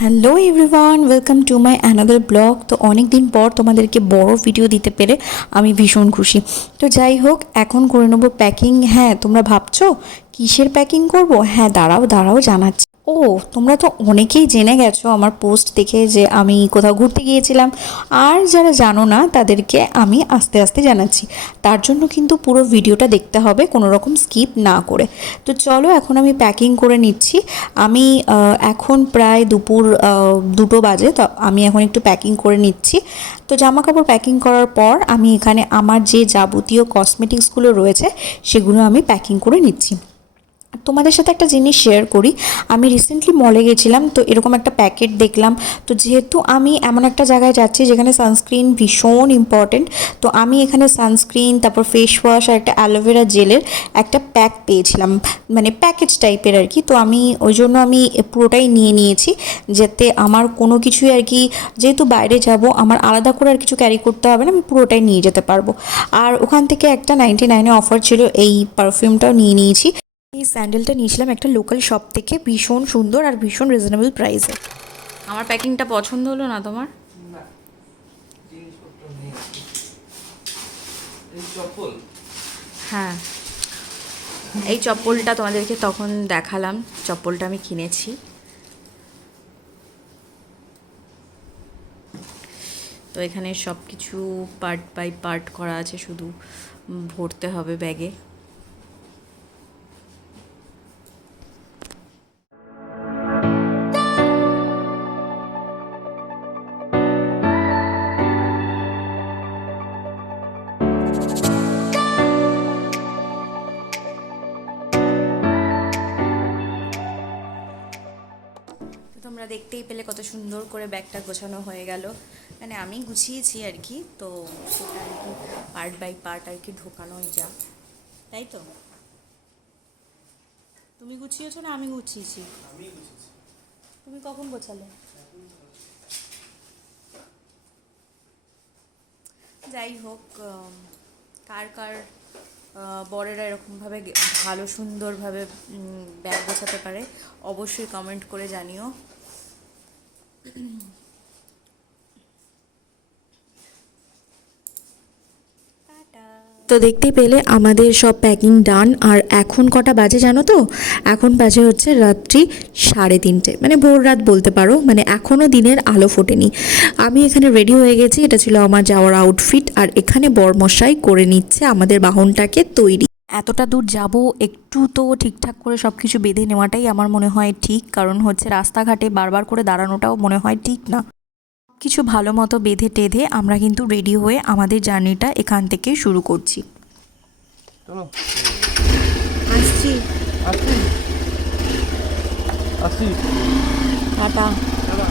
Hello everyone, welcome to my another blog. তো অনেক দিন পর তোমাদেরকে বড় ভিডিও দিতে পেরে আমি ভীষণ খুশি। তো যাই হোক, এখন করে নেবো প্যাকিং। হ্যাঁ, তোমরা ভাবছো কিসের প্যাকিং করব? হ্যাঁ, দাঁড়াও দাঁড়াও জানাচ্ছি। ও, তোমরা তো অনেকেই জেনে গেছো আমার পোস্ট দেখে যে আমি কোথাও ঘুরতে গিয়েছিলাম। আর যারা জানো না তাদেরকে আমি আস্তে আস্তে জানাচ্ছি। তার জন্য কিন্তু পুরো ভিডিওটা দেখতে হবে, কোনো রকম স্কিপ না করে। তো চলো, এখন আমি প্যাকিং করে নিচ্ছি। আমি এখন প্রায় দুপুর 2টো বাজে, তো আমি এখন একটু প্যাকিং করে নিচ্ছি। তো জামা কাপড় প্যাকিং করার পর আমি এখানে আমার যে যাবতীয় কসমেটিক্সগুলো রয়েছে সেগুলো আমি প্যাকিং করে নিচ্ছি। তোমাদের সাথে একটা জিনিস শেয়ার করি। আমি রিসেন্টলি মলে গেছিলাম, তো এরকম একটা প্যাকেট দেখলাম। তো যেহেতু আমি এমন একটা জায়গায় যাচ্ছি যেখানে সানস্ক্রিন ভীষণ ইম্পর্টেন্ট, তো আমি এখানে সানস্ক্রিন, তারপর ফেস ওয়াশ আর একটা অ্যালোভেরা জেলের একটা প্যাক পেয়েছিলাম, মানে প্যাকেজ টাইপের আর কি। তো আমি ওই জন্য আমি পুরোটাই নিয়ে নিয়েছি, যাতে আমার কোনো কিছুই আর কি, যেহেতু বাইরে যাব আমার আলাদা করে আর কিছু ক্যারি করতে হবে না, আমি পুরোটাই নিয়ে যেতে পারবো। আর ওখান থেকে একটা 99-এ অফার ছিল, এই পারফিউমটাও নিয়ে নিয়েছি। এই স্যান্ডেলটা নিয়েছিলাম একটা লোকাল শপ থেকে, ভীষণ সুন্দর আর ভীষণ রিজনেবল প্রাইসে। আমার প্যাকিংটা পছন্দ হলো না তোমার? না, জিনিসপত্র নেই। এই চপ্পল, হ্যাঁ, এই চপ্পলটা তোমাদেরকে তখন দেখালাম, চপ্পলটা আমি কিনেছি। তো এখানে সব কিছু পার্ট বাই পার্ট করা আছে, শুধু ভরতে হবে ব্যাগে। তোমরা দেখতেই পেলে কত সুন্দর করে ব্যাগটা গোছানো হয়ে গেল, মানে আমি গুছিয়েছি আর কি। তো সেটা আর কি পার্ট বাই পার্ট আর কি ঢোকানোই যা, তাই তো? তুমি গুছিয়েছো না আমি গুছিয়েছি? আমি বুঝেছি। তুমি কখন গোছালে? যাই হোক, কার কার বরেরা এরকমভাবে ভালো সুন্দরভাবে ব্যাগ গোছাতে পারে অবশ্যই কমেন্ট করে জানিও। তো দেখতেই পেলে আমাদের সব প্যাকিং ডান। আর এখন কটা বাজে জানো তো? এখন বাজে হচ্ছে রাত্রি 3:30, মানে ভোর রাত বলতে পারো, মানে এখনও দিনের আলো ফোটেনি। আমি এখানে রেডি হয়ে গেছি, এটা ছিল আমার যাওয়ার আউটফিট। আর এখানে বরমশাই করে নিচ্ছে আমাদের বাহনটাকে তৈরি। এতটা দূর যাব, একটু তো ঠিকঠাক করে সব কিছু বেঁধে নেওয়াটাই আমার মনে হয় ঠিক, কারণ হচ্ছে রাস্তাঘাটে বারবার করে দাঁড়ানোটাও মনে হয় ঠিক না। কিছু ভালো মতো বেঁধে টেঁধে আমরা কিন্তু রেডি হয়ে আমাদের জার্নিটা এখান থেকে শুরু করছি। চলো, আসছি। আসি আসি। টাটা। চলো।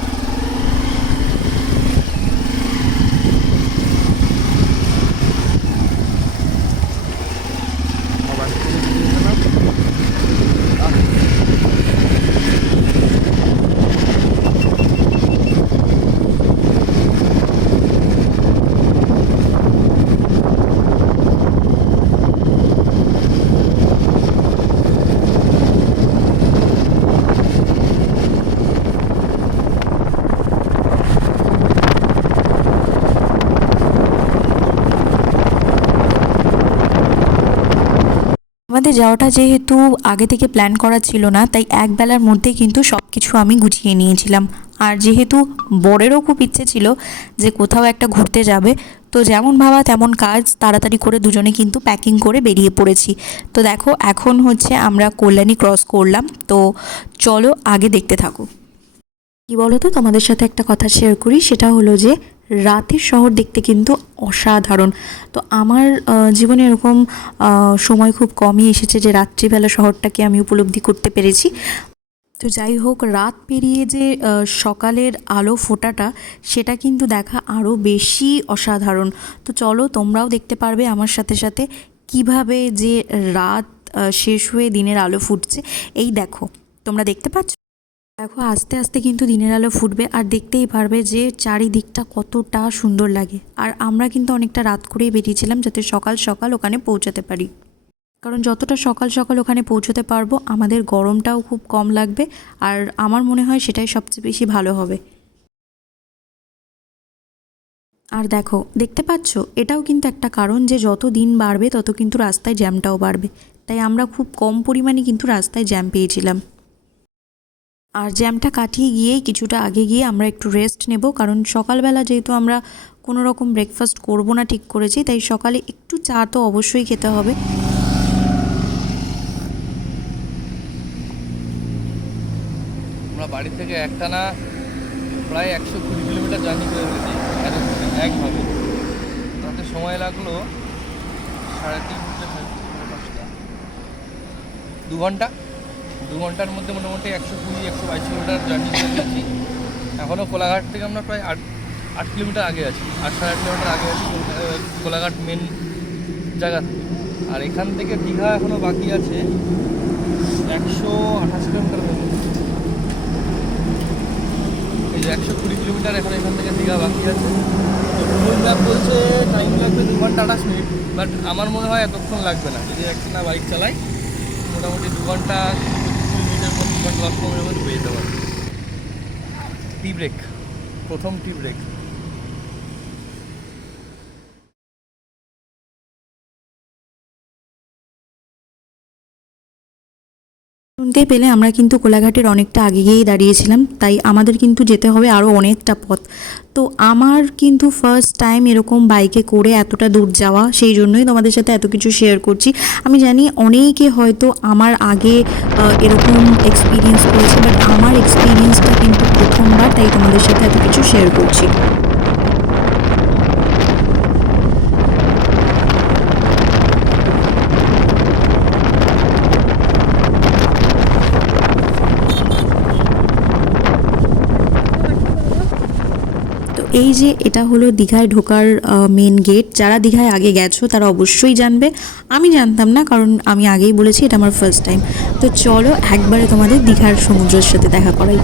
আমাদের যাওয়াটা যেহেতু আগে থেকে প্ল্যান করা ছিল না, তাই এক বেলার মধ্যে কিন্তু সব কিছু আমি গুছিয়ে নিয়েছিলাম। আর যেহেতু বরেরও খুব ইচ্ছে ছিল যে কোথাও একটা ঘুরতে যাবে, তো যেমন ভাবা তেমন কাজ, তাড়াতাড়ি করে দুজনে কিন্তু প্যাকিং করে বেরিয়ে পড়েছি। তো দেখো, এখন হচ্ছে আমরা কল্যাণী ক্রস করলাম। তো চলো আগে দেখতে থাকো। কী বলো তো, তোমাদের সাথে একটা কথা শেয়ার করি, সেটা হলো যে রাতের শহর দেখতে কিন্তু অসাধারণ। তো আমার জীবনে এরকম সময় খুব কমই এসেছে যে রাত্রিবেলা শহরটাকে আমি উপলব্ধি করতে পেরেছি। তো যাই হোক, রাত পেরিয়ে যে সকালের আলো ফোটাটা, সেটা কিন্তু দেখা আরও বেশি অসাধারণ। তো চলো, তোমরাও দেখতে পারবে আমার সাথে সাথে কিভাবে যে রাত শেষ হয়ে দিনের আলো ফুটছে। এই দেখো, তোমরা দেখতে পাচ্ছ? দেখো, আস্তে আস্তে কিন্তু দিনের আলো ফুটবে, আর দেখতেই পারবে যে চারিদিকটা কতটা সুন্দর লাগে। আর আমরা কিন্তু অনেকটা রাত করেই বেরিয়েছিলাম যাতে সকাল সকাল ওখানে পৌঁছাতে পারি। কারণ যতটা সকাল সকাল ওখানে পৌঁছতে পারবো আমাদের গরমটাও খুব কম লাগবে, আর আমার মনে হয় সেটাই সবচেয়ে বেশি ভালো হবে। আর দেখো, দেখতে পাচ্ছ, এটাও কিন্তু একটা কারণ যে যত দিন বাড়বে তত কিন্তু রাস্তায় জ্যামটাও বাড়বে, তাই আমরা খুব কম পরিমাণে কিন্তু রাস্তায় জ্যাম পেয়েছিলাম। আর জ্যামটা কাটিয়ে গিয়েই কিছুটা আগে গিয়ে আমরা একটু রেস্ট নেব, কারণ সকালবেলা যেহেতু আমরা কোনো রকম ব্রেকফাস্ট করব না ঠিক করেছি, তাই সকালে একটু চা তো অবশ্যই খেতে হবে। আমরা বাড়ি থেকে একটানা প্রায় 120 কিলোমিটার জার্নি করে ফেলেছি একভাবে। তাতে সময় লাগলো 3.5 2 ঘন্টা। 2 ঘন্টার মধ্যে মোটামুটি 120-122 কিলোমিটার জার্নি করে ফেলেছি। এখনও কোলাঘাট থেকে আমরা প্রায় 8 কিলোমিটার আগে আছি, 8-8.5 কিলোমিটার আগে আছি কোলাঘাট মেন জায়গা থেকে। আর এখান থেকে দীঘা এখনও বাকি আছে 128 কিলোমিটার মতো। এই যে 120 কিলোমিটার এখন এখান থেকে দীঘা বাকি আছে। গুগল ম্যাপ বলছে টাইম লাগবে 2 ঘন্টা 28 মিনিট, বাট আমার মনে হয় এতক্ষণ লাগবে না। যদি একটা বাইক চালাই মোটামুটি 2 ঘন্টা 20 মিনিটের মধ্যে, 2 ঘন্টা 10 মিনিটের মধ্যে পেয়ে যেতে পারে। টি ব্রেক, প্রথম টি ব্রেক। শুনতে পেলে আমরা কিন্তু কোলাঘাটের অনেকটা আগে গিয়েই দাঁড়িয়েছিলাম, তাই আমাদের কিন্তু যেতে হবে আরও অনেকটা পথ। তো আমার কিন্তু ফার্স্ট টাইম এরকম বাইকে করে এতটা দূর যাওয়া, সেই জন্যই তোমাদের সাথে এত কিছু শেয়ার করছি। আমি জানি অনেকে হয়তো আমার আগে এরকম এক্সপিরিয়েন্স করেছে, বাট আমার এক্সপিরিয়েন্সটা কিন্তু প্রথমবার, তাই তোমাদের সাথে এত কিছু শেয়ার করছি। এই যে এটা হলো দীঘায় ঢোকার মেন গেট। যারা দীঘায় আগে গেছো তারা অবশ্যই জানবে, আমি জানতাম না, কারণ আমি আগেই বলেছি এটা আমার ফার্স্ট টাইম। তো চলো একবারে তোমাদের দীঘার সমুদ্রের সাথে দেখা করাই।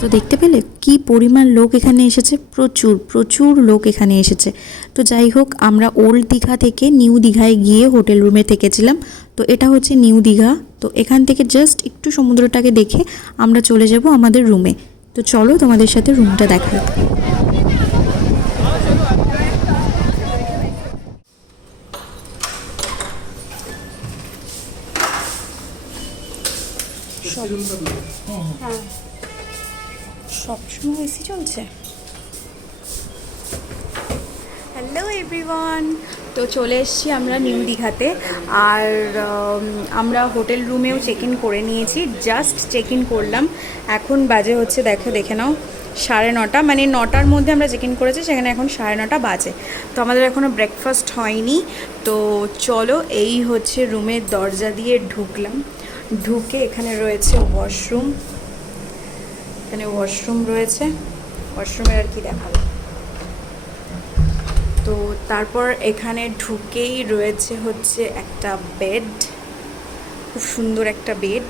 তো দেখতে পেলে কি পরিমাণ লোক এখানে এসেছে, প্রচুর প্রচুর লোক এখানে এসেছে। তো যাই হোক, আমরা ওল্ড দীঘা থেকে নিউ দীঘায় গিয়ে হোটেল রুমে থেকেছিলাম। তো এটা হচ্ছে নিউ দীঘা। তো এখান থেকে জাস্ট একটু সমুদ্রটাকে দেখে আমরা চলে যাব আমাদের রুমে। তো চলো তোমাদের সাথে রুমটা দেখাই। সবসময় এসি চলছে। হ্যালো এভরিওয়ান, তো চলে এসেছি আমরা নিউ দীঘাতে। আর আমরা হোটেল রুমেও চেক ইন করে নিয়েছি, জাস্ট চেক ইন করলাম। এখন বাজে হচ্ছে, দেখে নাও 9:30, মানে 9টার মধ্যে আমরা চেক ইন করেছি, সেখানে এখন 9:30 বাজে। তো আমাদের এখনও ব্রেকফাস্ট হয়নি। তো চলো, এই হচ্ছে রুমের দরজা দিয়ে ঢুকলাম। ঢুকে এখানে রয়েছে ওয়াশরুম, এখানে ওয়াশরুম রয়েছে। ওয়াশরুমের আর কি দেখাবো। তো তারপর এখানে ঢুকেই রয়েছে হচ্ছে একটা বেড, খুব সুন্দর একটা বেড।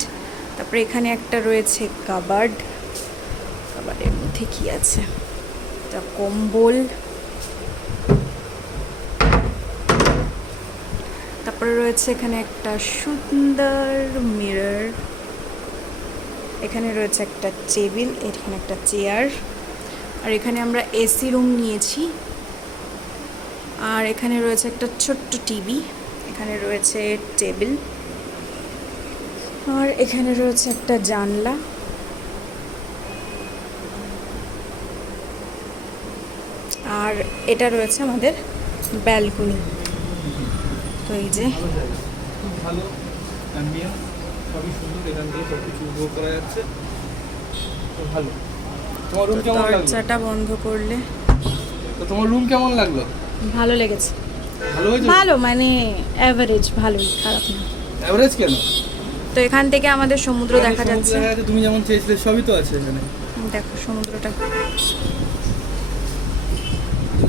তারপরে এখানে একটা রয়েছে কাবার্ড, কাবার্ডের মধ্যে কি আছে, একটা কম্বল। তারপরে রয়েছে এখানে একটা সুন্দর মিরর। এখানে রয়েছে একটা টেবিল, এখানে একটা চেয়ার। আর এখানে আমরা এসি রুম নিয়েছি। আর এখানে রয়েছে একটা ছোট্ট টিভি, এখানে রয়েছে টেবিল, আর এখানে রয়েছে একটা জানলা। আর এটা রয়েছে আমাদের ব্যালকনি। তো এই যে খুব ভালো অ্যাম্বিয়েন্স, সবই সুন্দর, এখান থেকে সব কিছু উপভোগ করা যাচ্ছে। তো ভালো। তোমার রুম কেমন লাগলো? দরজাটা বন্ধ করলে। তো তোমার রুম কেমন লাগলো? ভালো লেগেছে। ভালো হয়েছে? ভালো মানে অ্যাভারেজ, ভালোই, খারাপ না। অ্যাভারেজ কেন? তো এখান থেকে আমাদের সমুদ্র দেখা যাচ্ছে। তুমি যেমন চেয়েছিলে সবই তো আছে এখানে। দেখো সমুদ্রটা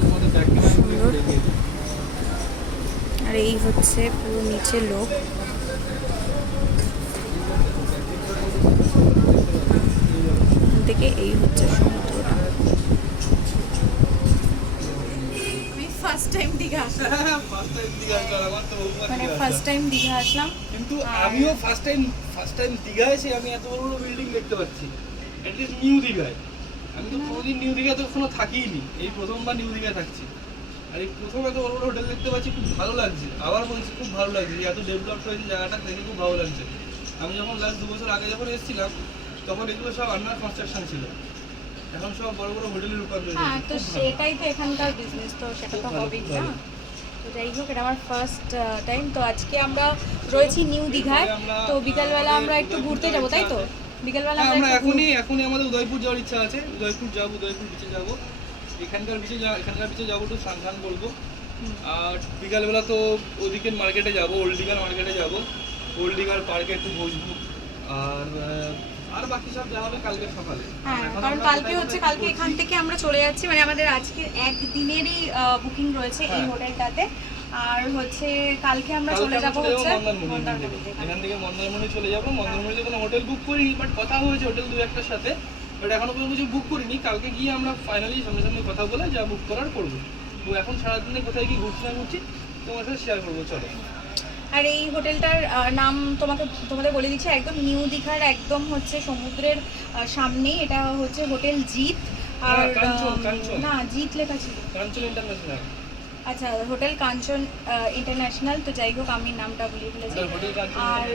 তোমাদের ব্যাক সুন্দর। আর এই হচ্ছে পুরো নিচে লোক। থেকে এই হচ্ছে সমুদ্রটা। আমি first time Digha Digha? First time Digha আসলাম, আমার তো বহুবার মানে দীঘা ফার্স্ট আসা। টাইম দীঘা আসলাম। কিন্তু আমিও ফার্স্ট টাইম দীঘায় এসে আমি এত বড় বড় বিল্ডিং দেখতে পাচ্ছি, অ্যাটলিস্ট নিউ দীঘায়। আমি তো কোনোদিন নিউ দীঘাতে কখনো থাকিনি, এই প্রথমবার নিউ দীঘায় থাকছি। আর এই প্রথম এত বড় বড় হোটেল দেখতে পাচ্ছি, খুব ভালো লাগছে। আবার বলছি খুব ভালো লাগছে যে এত ডেভেলপ হয়েছে জায়গাটা, দেখে খুব ভালো লাগছে। আমি যখন লাস্ট 2 বছর আগে যখন এসেছিলাম তখন এগুলো সব আন্ডার কনস্ট্রাকশন ছিল, এখন সব বড় বড় হোটেলে রূপান্তরিত হ্যাঁ, হয়েছে। তো খুব ভালো। সেটাই তো এখানকার বিজনেস, তো সেটা তো খুব ভালো, হবেই খুব না। ভালো। তো যাই হোক, এটা আমার ফার্স্ট টাইম। তো আজকে আমরা রয়েছি নিউ দীঘায়। তো বিকালবেলা আমরা একটু ঘুরতে যাবো, তাই তো? বিকালবেলা হ্যাঁ, আমরা আমরা একটু এখনই আমাদের উদয়পুর যাওয়ার ইচ্ছা আছে। উদয়পুর যাবো, উদয়পুর বিচে যাবো। এখানকার বিচে যাবো, একটু স্নান করবো। আর বিকালবেলা তো ওদিকের মার্কেটে যাবো, ওল্ড দীঘার মার্কেটে যাবো, ওল্ড দীঘার পার্কে একটু বসবো। আর বাকি সব যা হবে কালকে সকালে। হ্যাঁ, এখন কারণ আমরা কালকে কোথায় হচ্ছে, কোথায় কালকে ঘুরছি? এখান থেকে আমরা চলে যাচ্ছি, মানে আমাদের আজকে একদিনেরই বুকিং রয়েছে এই হ্যাঁ। হোটেলটাতে। আর হচ্ছে কালকে আমরা কালকে চলে যাবো হচ্ছে মন্দারমণি। মন্দারমণি। এখান থেকে মন্দারমণি চলে যাবো। মন্দারমণিতে কোনো হোটেল বুক করিনি, বাট কথা হয়েছে হোটেল 2-1টার সাথে, বাট এখনো পর্যন্ত কিছু বুক করিনি। কালকে গিয়ে আমরা ফাইনালি সামনে কথা বলে যা বুক করার করবো। তো এখন সারাদিনে কোথায় গিয়ে ঘুরছি তোমার সাথে শেয়ার করবো, চলো। আর এই হোটেলটার নাম তোমাদের বলে দিচ্ছি, একদম নিউ দীঘার একদম হচ্ছে সমুদ্রের সামনেই। এটা হচ্ছে হোটেল জিত। আর কাঞ্চন। না, জিত লেখা ছিল। কাঞ্চন ইন্টারন্যাশনাল। আচ্ছা, হোটেল কাঞ্চন ইন্টারন্যাশনাল। তো যাই হোক, আমি নামটা ভুলে ফেলেছি। হোটেল কাঞ্চন আর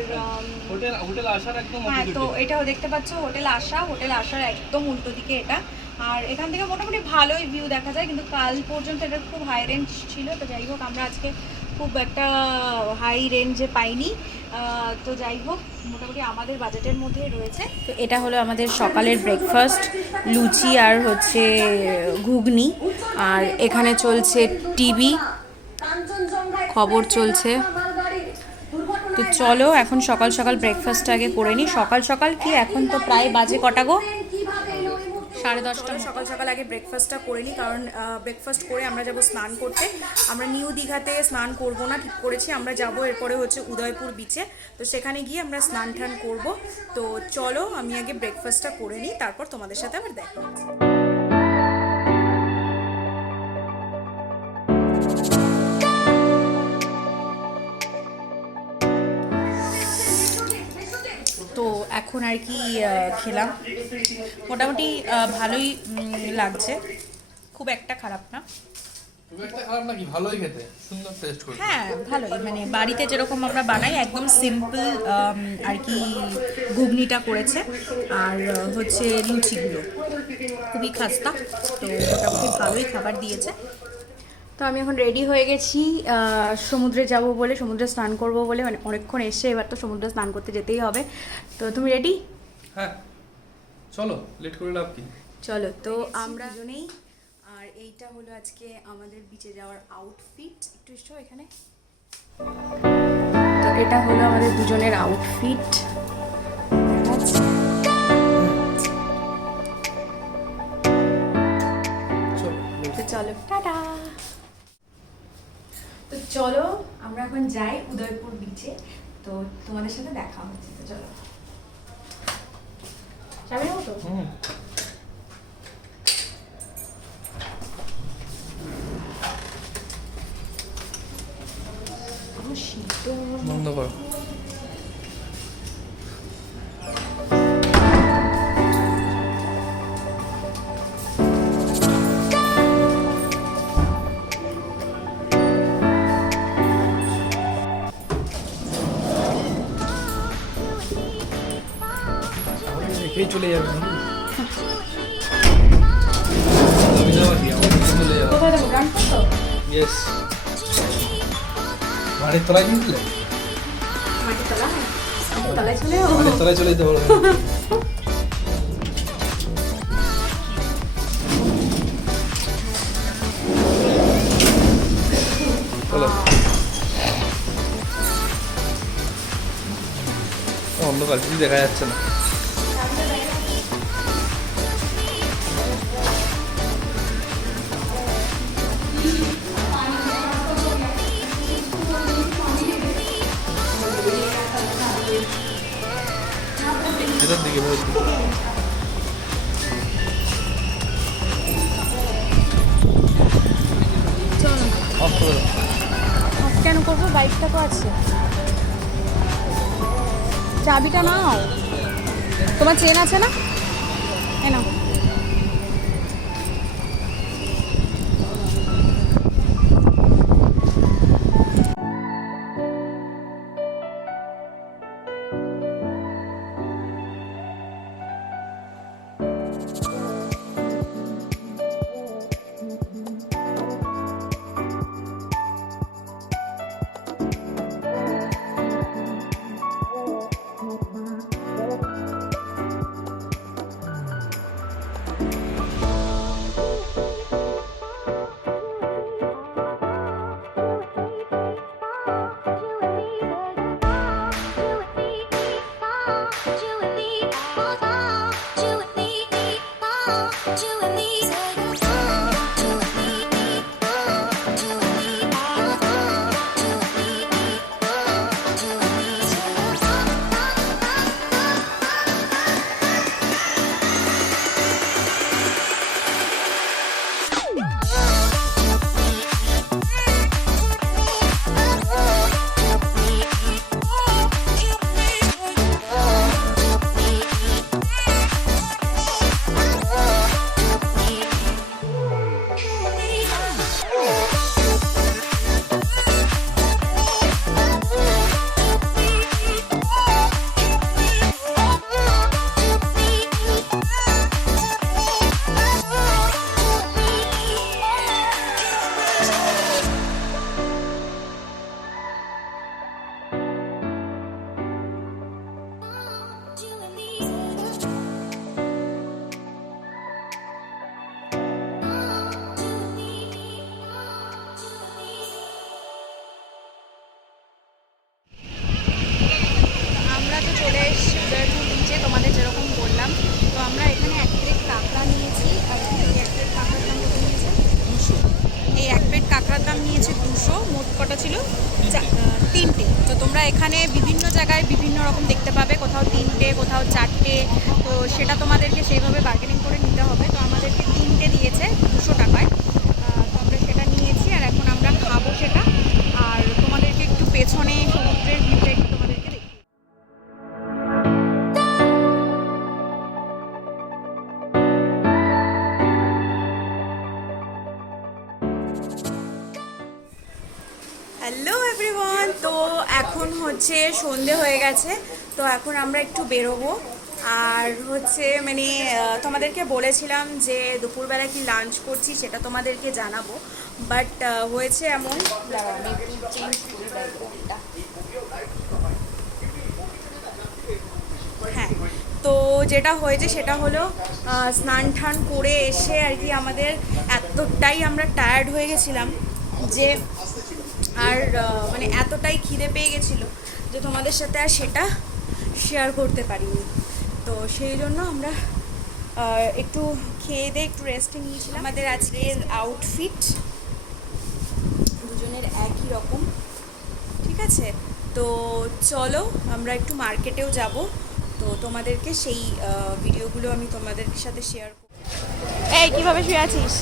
হোটেল আসার একদম হ্যাঁ, তো opposite-এ। এটাও দেখতে পাচ্ছ হোটেল আশার একদম উল্টো দিকে এটা। আর এখান থেকে মোটামুটি ভালোই ভিউ দেখা যায়, কিন্তু কাল পর্যন্ত এটা খুব হাই রেঞ্জ ছিল। তো যাই হোক, আমরা আজকে খুব একটা হাই রেঞ্জে পাইনি। তো যাই হোক, মোটামুটি আমাদের বাজেটের মধ্যেই রয়েছে। তো এটা হলো আমাদের সকালের ব্রেকফাস্ট, লুচি আর হচ্ছে ঘুগনি। আর এখানে চলছে টিভি, খবর চলছে। তো চলো এখন সকাল সকাল ব্রেকফাস্ট আগে করে নিই। সকাল সকাল কি, এখন তো প্রায় বাজে কটা গো? 10:30। সকাল সকাল আগে ব্রেকফাস্টটা করে নিই, কারণ ব্রেকফাস্ট করে আমরা যাব স্নান করতে। আমরা নিউ দীঘাতে স্নান করব না, ঠিক করেছি আমরা যাব এরপরে হচ্ছে উদয়পুর বিচে। তো সেখানে গিয়ে আমরা স্নান টান করবো। তো চলো আমি আগে ব্রেকফাস্টটা করে নিই, তারপর তোমাদের সাথে আবার দেখা হচ্ছে। তো এখন আর কি খেলাম, মোটামুটি ভালোই লাগছে, খুব একটা খারাপ না। খুব একটা খারাপ নাকি, ভালোই খেতে, সুন্দর টেস্ট করে। হ্যাঁ, ভালোই, মানে বাড়িতে যেরকম আমরা বানাই একদম সিম্পল আর কি ঘুগনিটা করেছে। আর হচ্ছে লুচিগুলো খুবই খাস্তা, তো মোটামুটি ভালোই খাবার দিয়েছে। তো আমি এখন রেডি হয়ে গেছি সমুদ্রে যাব বলে, সমুদ্রে স্নান করব বলে। মানে অনেকক্ষণ এসে এবার তো সমুদ্রে স্নান করতে যেতেই হবে। তো তুমি রেডি? হ্যাঁ, চলো, লেট করে লাভ কি। চলো, তো আমরা দুজনেই। আর এইটা হলো আজকে আমাদের বিচে যাওয়ার আউটফিট। একটু এসো এখানে। তো এটা হলো আমাদের দুজনের আউটফিট। তো চলো, টাটা। তো চলো আমরা এখন যাই উদয়পুর বিচে। তো তোমাদের সাথে দেখা হচ্ছে। তো চলো, যাবে না তো? বন্ধ করো। রেখেই চলে যাবে নাকি? আমি যাবো কি, আমাকে চলে যাবো। কোথায় যাবো? গ্রাম তো? ইয়েস। বাড়ির তলায় নিয়ে মাটির তলায়? মাটির তলায় চলে যাবো? বাড়ির তলায় চলে যেতে পারবো। চলো। অন্ধকার, কিছু দেখা যাচ্ছে না। এটার দিকে বলছি। অফ করে দাও। বসো, বাইকটা তো আছে। চাবিটা নাও, তোমার চেন আছে না? এ নাও। আমরা তো চলে এসেছি উদয়পুর বিচে, তোমাদের যেরকম বললাম। তো আমরা এখানে এক প্লেট কাঁকড়া নিয়েছি। আর এই এক প্লেট কাঁকড়ার দাম কত নিয়েছে? 200। এই এক প্লেট কাঁকড়ার দাম নিয়েছে 200। মোট কটা ছিল? 3টে। তো তোমরা এখানে বিভিন্ন জায়গায় বিভিন্ন রকম দেখতে পাবে, কোথাও 3টে, কোথাও 4টে। তো সেটা তোমাদেরকে সেইভাবে বার্গেনিং করে নিতে হবে। তো আমাদেরকে 3টে দিয়েছে 200 টাকায়। তো আমরা সেটা নিয়েছি, আর এখন আমরা খাবো সেটা। আর তোমাদেরকে একটু পেছনে সমুদ্রের ভিউটা একটু তোমাদেরকে দেখি। হ্যালো এভরিওয়ান, তো এখন হচ্ছে সন্ধে হয়ে গেছে। তো এখন আমরা একটু বেরোবো। আর হচ্ছে মানে তোমাদেরকে বলেছিলাম যে দুপুরবেলা কি লাঞ্চ করছি সেটা তোমাদেরকে জানাবো। বাট হয়েছে এমন, দাঁড়াও আমি একটু চেঞ্জ করি ব্যাকগ্রাউন্ডটা। হ্যাঁ, তো যেটা হয়েছে সেটা হলো স্নান টান করে এসে আর কি আমাদের এতটাই আমরা টায়ার্ড হয়ে গেছিলাম যে আর মানে এতটাই খিদে পেয়ে গেছিলো যে তোমাদের সাথে আর সেটা শেয়ার করতে পারিনি। তো সেই জন্য আমরা একটু খেয়ে দিয়ে একটু রেস্টে নিয়েছিলাম। আমাদের আজকের আউটফিট দুজনের একই রকম, ঠিক আছে? তো চলো আমরা একটু মার্কেটেও যাব। তো তোমাদেরকে সেই ভিডিওগুলো আমি তোমাদের সাথে শেয়ার করব। এই কিভাবে শুয়ে আছিস?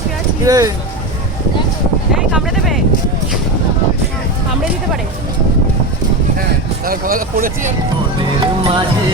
শুয়ে আছিস? এই কামড়ে দেবে? কামড়ে দিতে পারে। হ্যাঁ, তারপরে পড়েছি মাঝে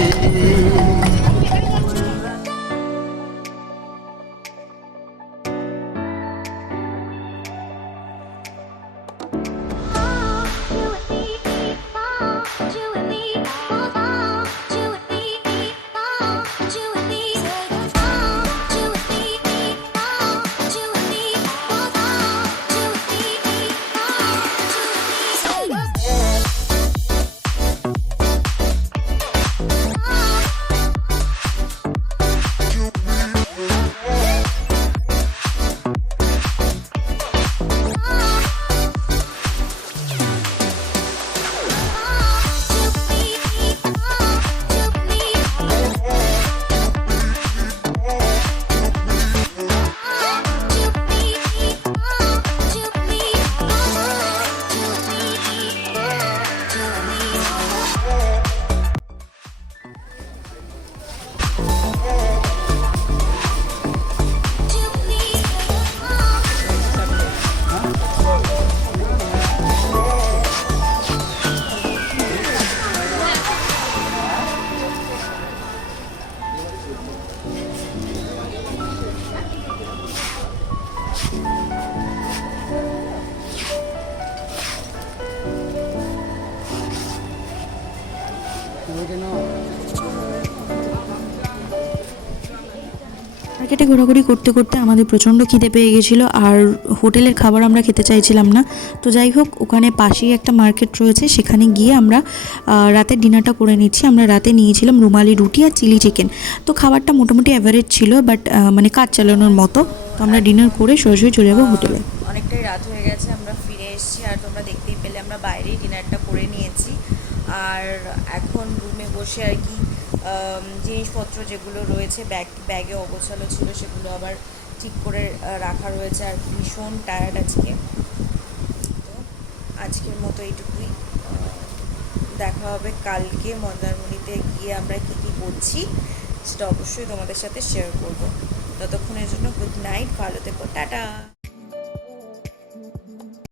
মার্কেটে ঘোরাঘুরি করতে করতে আমাদের প্রচণ্ড খিদে পেয়ে গেছিলো, আর হোটেলের খাবার আমরা খেতে চাইছিলাম না। তো যাই হোক, ওখানে পাশেই একটা মার্কেট রয়েছে, সেখানে গিয়ে আমরা রাতের ডিনারটা করে নিচ্ছি। আমরা রাতে নিয়েছিলাম রুমালি রুটি আর চিলি চিকেন। তো খাবারটা মোটামুটি অ্যাভারেজ ছিল, বাট মানে কাজ চালানোর মতো। তো আমরা ডিনার করে সরাসরি চলে যাবো হোটেলে। অনেকটাই রাত হয়ে গেছে, আমরা ফিরে এসেছি। আর তোমরা দেখতেই পেলে আমরা বাইরেই ডিনারটা করে নিয়েছি। আর এখন রুমে বসে আর কি জিনিসপত্র যেগুলো রয়েছে ব্যাগে অগোছালো ছিল সেগুলো আবার ঠিক করে রাখা রয়েছে। আর ভীষণ টায়ার্ড আজকে। তো আজকের মতো এইটুকুই। দেখা হবে কালকে মন্দারমণিতে গিয়ে আমরা কী কী করছি সেটা অবশ্যই তোমাদের সাথে শেয়ার করব। ততক্ষণের জন্য গুড নাইট, ভালো থেকো, টাটা।